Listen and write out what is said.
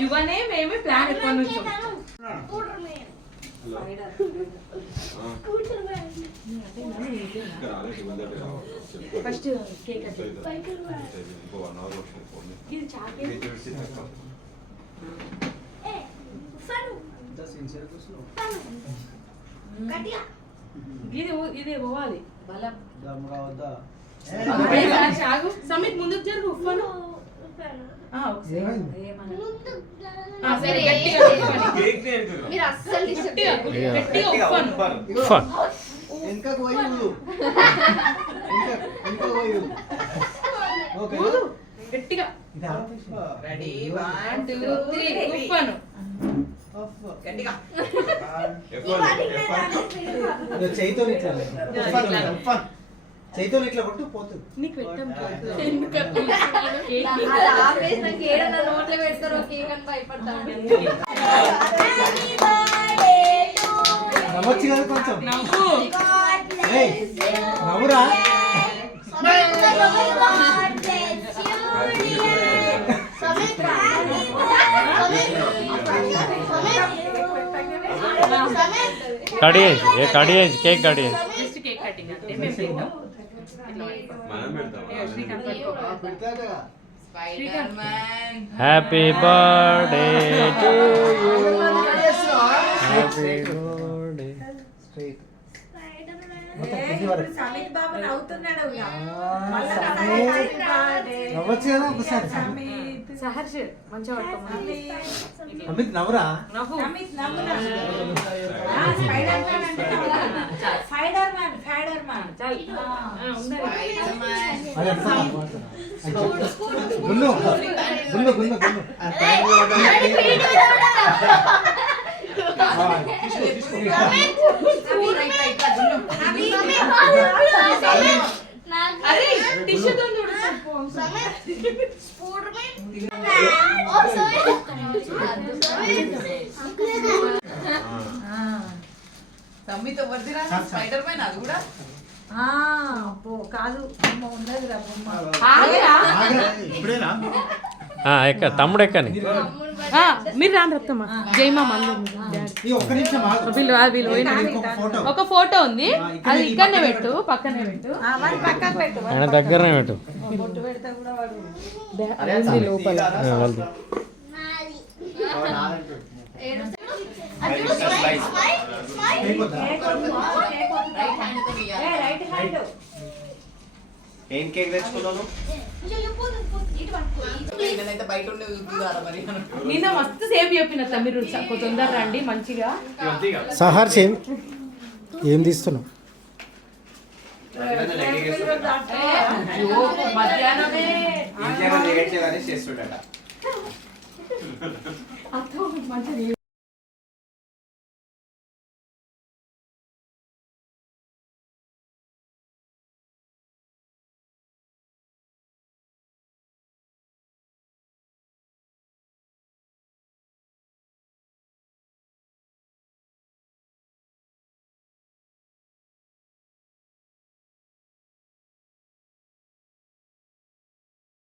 యువనే మేమే ప్లాన్ ఎప్పటి నుంచో ఫస్ట్ కేక్ ఇది పోవాలి సమిత్ ముందుకు జరుగు ఉఫ్ఫను గట్టిగా రెడీ 1 2 3 ఉఫ్ఫను గట్టిగా చైతో ఇట్లా కొట్టు పోతుంది నీకు పెట్టాం నోట్లో పెడతారో కేక్ అని భయపడతాను నవ్వచ్చు కదా కొంచెం నవ్వురా కేక్ కడిగేసి కేక్ కటింగ్ అంటే మేము తింటాం happy birthday to you happy birthday నవ్వచ్చు కదా ఒకసారి సహర్ష్ మంచిగా అమిత్ నవ్వురా గున్ను గున్ను గున్ను గున్ను అరే టిష్యూ తో తమ్మితో వర్దిరా స్పైడర్ మ్యాన్ అది కూడా కాదు ఉన్నది రా బొమ్మ ఎక్క తమ్ముడు ఎక్కని మీరు రాని రత్తమ్మా జయమామ ఒక ఫోటో ఉంది అది ఇక్కడనే పెట్టు పక్కనే పెట్టు ఆయన దగ్గరనే పెట్టు లోపల ఏం కేక్ తెచ్చుకున్నాను నిన్న మస్తు సేపు చెప్పిన మీరు తొందర రండి మంచిగా సహర్ష్ ఏం తీస్తున్నావు మధ్యాహ్నమే